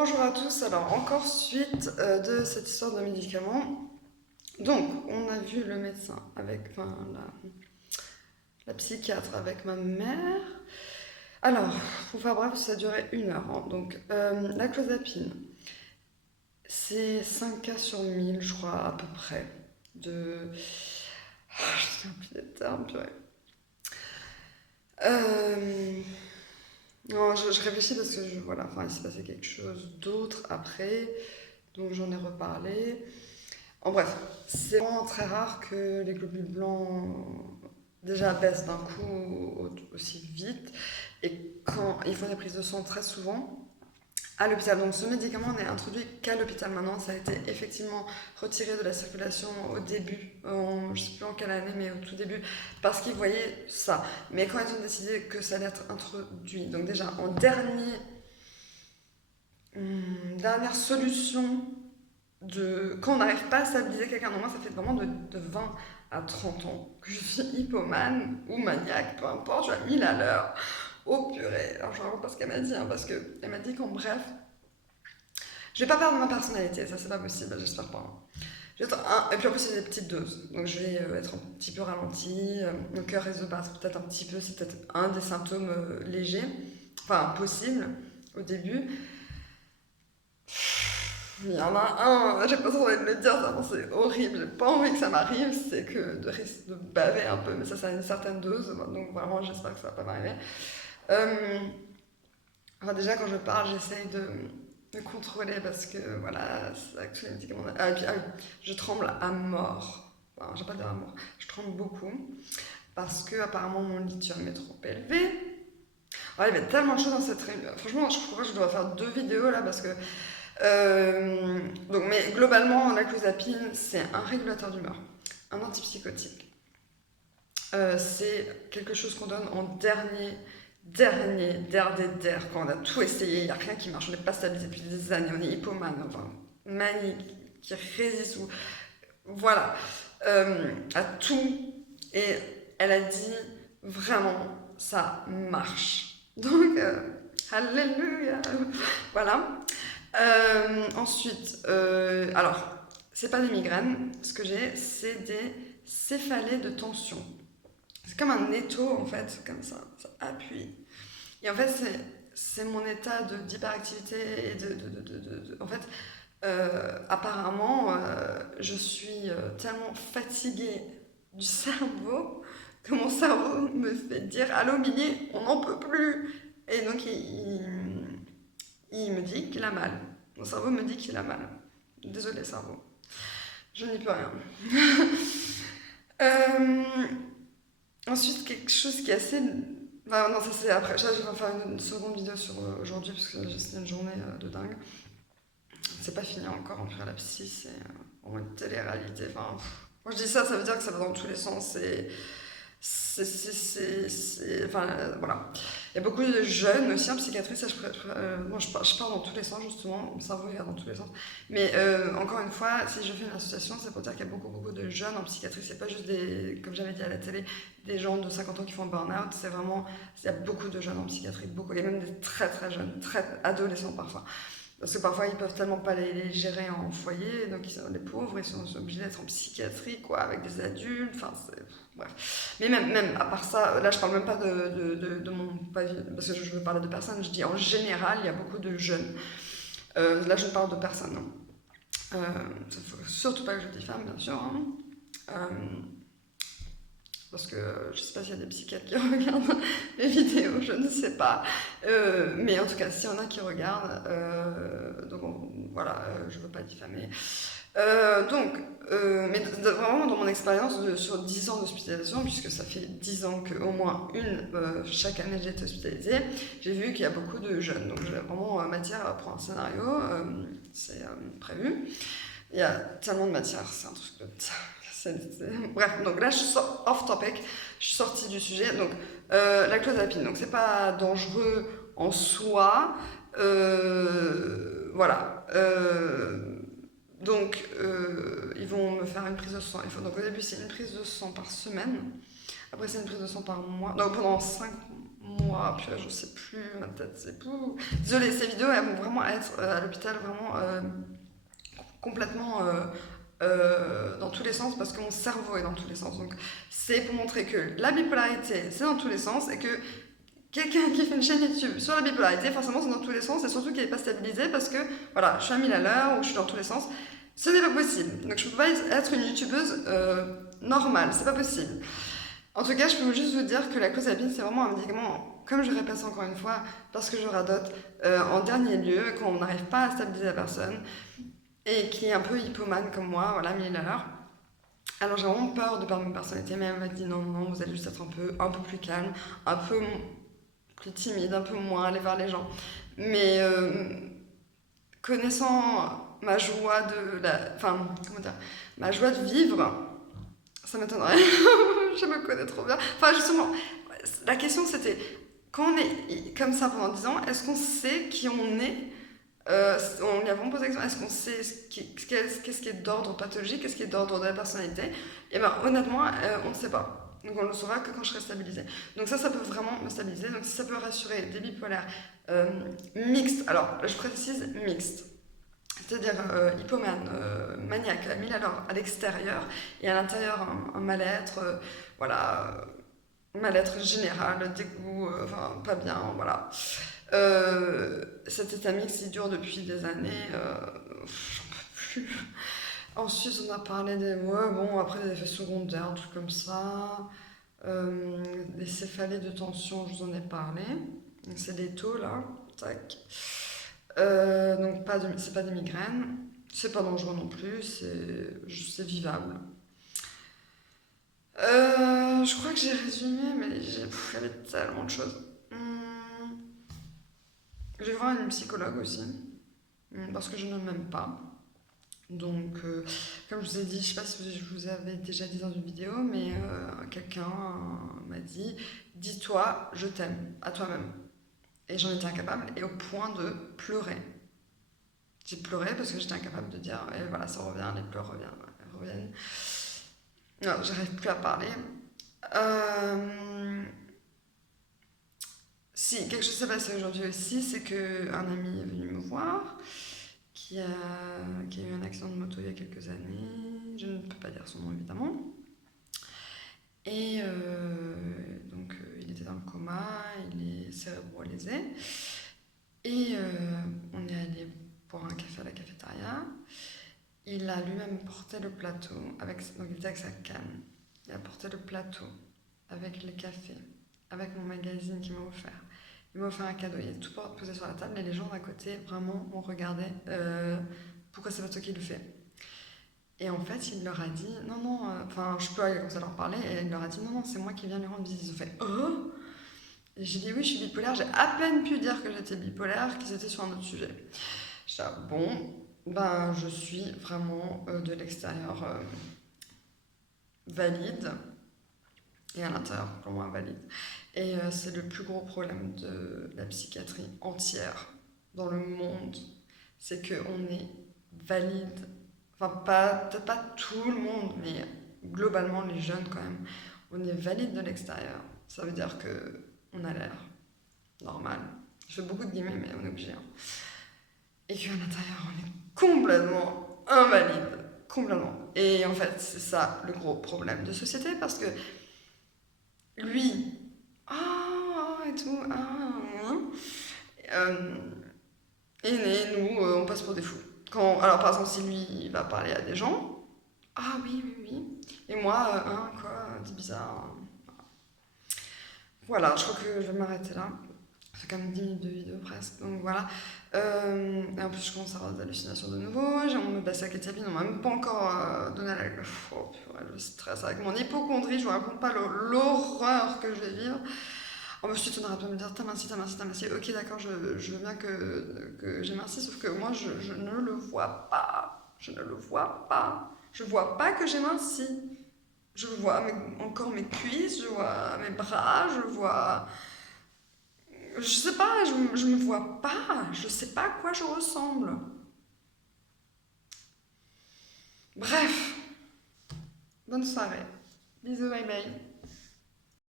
Bonjour à tous, alors encore suite de cette histoire de médicaments. Donc, on a vu le médecin avec, la psychiatre avec ma mère. Alors, pour faire bref, ça a duré 1 heure, hein. Donc, la clozapine, c'est 5 cas sur 1000, je crois, à peu près. Je sais plus des termes, purée. Euh, Non, je réfléchis parce que, voilà, enfin, il s'est passé quelque chose d'autre après, donc j'en ai reparlé. En bref, c'est vraiment très rare que les globules blancs déjà baissent d'un coup aussi vite. Et quand ils font des prises de sang très souvent à l'hôpital. Donc ce médicament n'est introduit qu'à l'hôpital maintenant. Ça a été effectivement retiré de la circulation au début, je ne sais plus en quelle année, mais au tout début, parce qu'ils voyaient ça. Mais quand ils ont décidé que ça allait être introduit, donc déjà en dernière solution quand on n'arrive pas à stabiliser quelqu'un, moi ça fait vraiment de 20 à 30 ans que je suis hypomane ou maniaque, peu importe, je suis à 1000 à l'heure. Oh purée, alors je raconte pas ce qu'elle m'a dit, hein, parce qu'elle m'a dit qu'en bref, je vais pas perdre ma personnalité, ça c'est pas possible, j'espère pas, hein. Et puis en plus c'est des petites doses, donc je vais être un petit peu ralenti, mon cœur risque de battre peut-être un petit peu, c'est peut-être un des symptômes légers, enfin possible au début. Il y en a un, j'ai pas trop envie de le dire, c'est horrible, j'ai pas envie que ça m'arrive, c'est que de risque de baver un peu, mais ça, c'est à une certaine dose, donc vraiment, j'espère que ça va pas m'arriver. Euh, enfin, déjà, quand je parle, j'essaye de me contrôler parce que, voilà, c'est avec tous les médicaments. Ah, et puis, je tremble à mort. Enfin, j'ai pas dire à mort, je tremble beaucoup parce que, apparemment, mon lithium est trop élevé. Ouais, il y avait tellement de choses dans cette réunion. Franchement, je crois que je dois faire 2 vidéos là parce que mais globalement, la clozapine, c'est un régulateur d'humeur, un antipsychotique. C'est quelque chose qu'on donne en dernier, quand on a tout essayé, il n'y a rien qui marche, on n'est pas stabilisé depuis des années, on est hypomane, enfin, manique, qui résiste, voilà, à tout. Et elle a dit, vraiment, ça marche. Donc, alléluia, voilà. Ensuite, alors, c'est pas des migraines, ce que j'ai, c'est des céphalées de tension. C'est comme un étau, en fait, comme ça appuie. Et en fait, c'est mon état d'hyperactivité et en fait, apparemment, je suis tellement fatiguée du cerveau que mon cerveau me fait dire allô Mini, on n'en peut plus. Et donc il me dit qu'il a mal. Mon cerveau me dit qu'il a mal. Désolé cerveau, je n'y peux rien. Euh, Ensuite, quelque chose qui est assez. Enfin, non, ça c'est après. Je vais faire une seconde vidéo sur aujourd'hui parce que c'était une journée de dingue. C'est pas fini encore, en plus la psy, c'est vraiment une télé-réalité. Enfin, quand je dis ça, ça veut dire que ça va dans tous les sens. Enfin, voilà. Il y a beaucoup de jeunes aussi en psychiatrie. Ça, moi, je pars dans tous les sens, justement. Mon cerveau regarde dans tous les sens. Mais encore une fois, si je fais une association, c'est pour dire qu'il y a beaucoup de jeunes en psychiatrie. C'est pas juste des, comme j'avais dit à la télé, des gens de 50 ans qui font un burn-out. C'est vraiment, il y a beaucoup de jeunes en psychiatrie. Beaucoup. Il y a même des très jeunes, très adolescents parfois. Parce que parfois, ils peuvent tellement pas les gérer en foyer, donc les pauvres, ils sont obligés d'être en psychiatrie, quoi, avec des adultes, enfin, bref. Mais même, à part ça, là, je parle même pas de mon pavillon, parce que je veux parler de personnes, je dis en général, il y a beaucoup de jeunes. Là, je parle de personnes, non. Faut surtout pas que je diffame, bien sûr, hein. Parce que je sais pas s'il y a des psychiatres qui regardent les vidéos, je ne sais pas. Mais en tout cas, s'il y en a qui regardent, donc voilà, je veux pas diffamer. Mais vraiment dans mon expérience sur 10 ans d'hospitalisation, puisque ça fait 10 ans qu'au moins chaque année j'ai été hospitalisée, j'ai vu qu'il y a beaucoup de jeunes. Donc j'ai vraiment matière pour un scénario, c'est prévu. Il y a tellement de matière, c'est un truc de... Bref, donc là je suis off topic, je suis sortie du sujet. Donc la clozapine, donc c'est pas dangereux en soi, voilà. Donc ils vont me faire une prise de sang. Donc au début c'est une prise de sang par semaine, après c'est une prise de sang par mois, donc pendant 5 mois, puis je sais plus, ma tête c'est tout. Désolée, ces vidéos elles vont vraiment être à l'hôpital vraiment complètement dans tous les sens parce que mon cerveau est dans tous les sens. Donc c'est pour montrer que la bipolarité c'est dans tous les sens et que quelqu'un qui fait une chaîne YouTube sur la bipolarité, forcément c'est dans tous les sens et surtout qu'elle n'est pas stabilisée parce que voilà, je suis à 1000 à l'heure ou je suis dans tous les sens. Ce n'est pas possible. Donc je ne peux pas être une youtubeuse normale, c'est pas possible. En tout cas, je peux juste vous dire que la clozapine, c'est vraiment un médicament, comme je répète encore une fois, parce que je radote, en dernier lieu, quand on n'arrive pas à stabiliser la personne, et qui est un peu hypomane comme moi, voilà, 1000 à l'heure. Alors j'ai vraiment peur de perdre ma personnalité, mais elle m'a dit non, non, vous allez juste être un peu plus calme, un peu plus timide, un peu moins aller vers les gens. Mais connaissant ma joie de enfin, comment dire, ma joie de vivre, ça m'étonnerait. Je me connais trop bien. Enfin, justement, la question c'était, quand on est comme ça pendant 10 ans, est-ce qu'on sait qui on est on lui a vraiment posé la question, est-ce qu'on sait qu'est-ce qui est d'ordre pathologique, qu'est-ce qui est d'ordre de la personnalité? Et bien honnêtement, on ne sait pas. Donc on ne le saura que quand je serai stabilisée. Donc ça peut vraiment me stabiliser. Donc si ça peut rassurer des bipolaires mixtes, alors je précise mixtes, c'est-à-dire hypomane, maniaque, à 1000 à l'heure à l'extérieur, et à l'intérieur un mal-être, voilà, mal-être général, dégoût, enfin pas bien, voilà. Cet état mixte il dure depuis des années, j'en peux plus. Ensuite, on a parlé des. Ouais, bon, après des effets secondaires, trucs comme ça. Des céphalées de tension, je vous en ai parlé. C'est des taux là, tac. Donc, c'est pas des migraines. C'est pas dangereux non plus, c'est vivable. Je crois que j'ai résumé, mais il y avait tellement de choses. Je vais voir une psychologue aussi, parce que je ne m'aime pas. Donc, comme je vous ai dit, je ne sais pas si je vous avais déjà dit dans une vidéo, mais quelqu'un m'a dit « Dis-toi, je t'aime, à toi-même ». Et j'en étais incapable, et au point de pleurer. J'ai pleuré parce que j'étais incapable de dire « Et voilà, ça revient, les pleurs reviennent ». Non, j'arrive plus à parler. Si, quelque chose s'est passé aujourd'hui aussi, c'est qu'un ami est venu me voir, qui a eu un accident de moto il y a quelques années, je ne peux pas dire son nom évidemment, et donc il était dans le coma, il est cérébro-lésé, et on est allé boire un café à la cafétéria, il a lui-même porté le plateau, donc il était avec sa canne, il a porté le plateau avec les cafés, avec mon magazine qu'il m'a offert. Il m'a offert un cadeau, il est tout posé sur la table et les gens d'à côté vraiment m'ont regardé. Pourquoi c'est pas toi qui le fais? Et en fait, il leur a dit non, non, enfin, je peux aller comme ça leur parler. Et il leur a dit non, non, c'est moi qui viens lui rendre visite. Ils ont fait oh! Et j'ai dit oui, je suis bipolaire. J'ai à peine pu dire que j'étais bipolaire, qu'ils étaient sur un autre sujet. J'ai dit bon, ben, je suis vraiment de l'extérieur valide et à l'intérieur pour moi valide. Et c'est le plus gros problème de la psychiatrie entière dans le monde, c'est qu'on est valide, enfin peut-être pas tout le monde, mais globalement les jeunes quand même, on est valide de l'extérieur. Ça veut dire qu'on a l'air normal. Je fais beaucoup de guillemets, mais on est obligé. Hein. Et qu'à l'intérieur, on est complètement invalide. Complètement. Et en fait, c'est ça le gros problème de société, parce que lui, et tout, et nous, on passe pour des fous. Alors, par exemple, si lui, il va parler à des gens, oui, oui, oui. Et moi, quoi, c'est bizarre. Voilà, je crois que je vais m'arrêter là. Ça fait quand même 10 minutes de vidéo presque, donc voilà. Et en plus, je commence à avoir des hallucinations de nouveau. On me passe la kétiapine, on m'a même pas encore donné le stress avec mon hypochondrie. Je vous raconte pas l'horreur que je vais vivre. En plus, tu n'arrêtes pas de me dire t'as minci. Ok, d'accord, je veux bien que j'ai minci, sauf que moi, je ne le vois pas. Je ne le vois pas. Je vois pas que j'ai minci. Je vois encore mes cuisses, je vois mes bras, je vois. Je sais pas, je me vois pas. Je sais pas à quoi je ressemble. Bref. Bonne soirée. Bisous, bye bye.